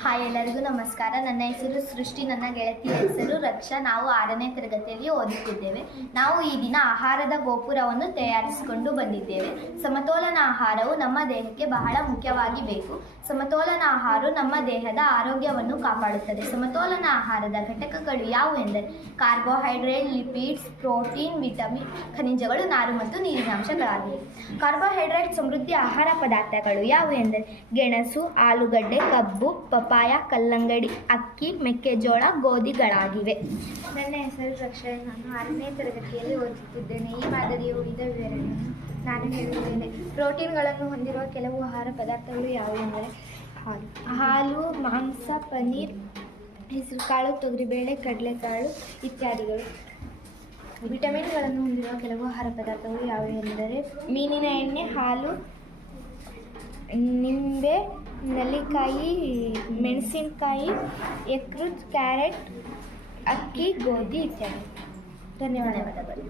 Hi, ಎಲ್ಲರಿಗೂ ನಮಸ್ಕಾರ. ನನ್ನ ಹೆಸರು ಸೃಷ್ಟಿ, ನನ್ನ ಗೆಳತಿಯ ಹೆಸರು ರಕ್ಷಾ. ನಾವು 6ನೇ ತರಗತಿಯಲ್ಲಿ ಓದುತ್ತಿದ್ದೇವೆ. ನಾವು ಈ ದಿನ ಆಹಾರದ ಗೋಪುರವನ್ನು ತಯಾರಿಸಿಕೊಂಡು ಬಂದಿದ್ದೇವೆ. ಸಮತೋಲನ ಆಹಾರವು ನಮ್ಮ ದೇಹಕ್ಕೆ ಬಹಳ ಮುಖ್ಯವಾಗಿ ಬೇಕು. ಸಮತೋಲನ ಆಹಾರವು ನಮ್ಮ ದೇಹದ ಆರೋಗ್ಯವನ್ನು ಕಾಪಾಡುತ್ತದೆ. ಸಮತೋಲನ ಆಹಾರದ ಘಟಕಗಳು ಯಾವುವು ಎಂದರೆ ಕಾರ್ಬೋಹೈಡ್ರೇಟ್, ಲಿಪಿಡ್ಸ್, ಪ್ರೋಟೀನ್, ವಿಟಮಿನ್, ಖನಿಜಗಳು, ನಾರು ಮತ್ತು ನೀರಿನಾಂಶಗಳಾಗಿವೆ. ಕಾರ್ಬೋಹೈಡ್ರೇಟ್ ಸಮೃದ್ಧಿ ಆಹಾರ ಪದಾರ್ಥಗಳು ಯಾವುವು ಎಂದರೆ ಗೆಣಸು, ಆಲೂಗಡ್ಡೆ, ಕಬ್ಬು, ಪಪಾಯ, ಕಲ್ಲಂಗಡಿ, ಅಕ್ಕಿ, ಮೆಕ್ಕೆಜೋಳ, ಗೋಧಿಗಳಾಗಿವೆ. ನನ್ನ ಹೆಸರು ರಕ್ಷಾ. ನಾನು 6ನೇ ತರಗತಿಯಲ್ಲಿ ಓದುತ್ತಿದ್ದೇನೆ. ಈ ಮಾದರಿಯ ಉಳಿದ ವಿವರಣೆಯನ್ನು ನಾನು ಹೇಳುತ್ತೇನೆ. ಪ್ರೋಟೀನ್ಗಳನ್ನು ಹೊಂದಿರುವ ಕೆಲವು ಆಹಾರ ಪದಾರ್ಥಗಳು ಯಾವುವು ಎಂದರೆ ಹಾಲು, ಮಾಂಸ, ಪನ್ನೀರ್, ಹೆಸರುಕಾಳು, ತೊಗರಿಬೇಳೆ, ಕಡಲೆಕಾಳು ಇತ್ಯಾದಿಗಳು. ವಿಟಮಿನ್ಗಳನ್ನು ಹೊಂದಿರುವ ಕೆಲವು ಆಹಾರ ಪದಾರ್ಥಗಳು ಯಾವುವು ಎಂದರೆ ಮೀನಿನ ಎಣ್ಣೆ, ಹಾಲು, ನಿಂಬೆ, ನೆಲ್ಲಿಕಾಯಿ, ಮೆಣಸಿನಕಾಯಿ, ಯಕೃತ್, ಕ್ಯಾರೆಟ್, ಅಕ್ಕಿ, ಗೋಧಿ ಇತ್ಯಾದಿ. ಧನ್ಯವಾದಗಳು.